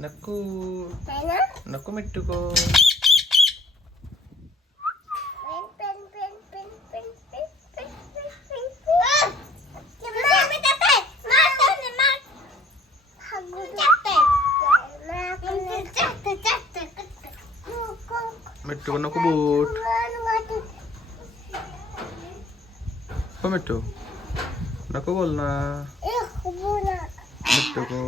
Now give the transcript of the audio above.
नको नको मिट्टूको मिट्टू नको बूट हो मिट्टू नको बोल ना मिट्टू को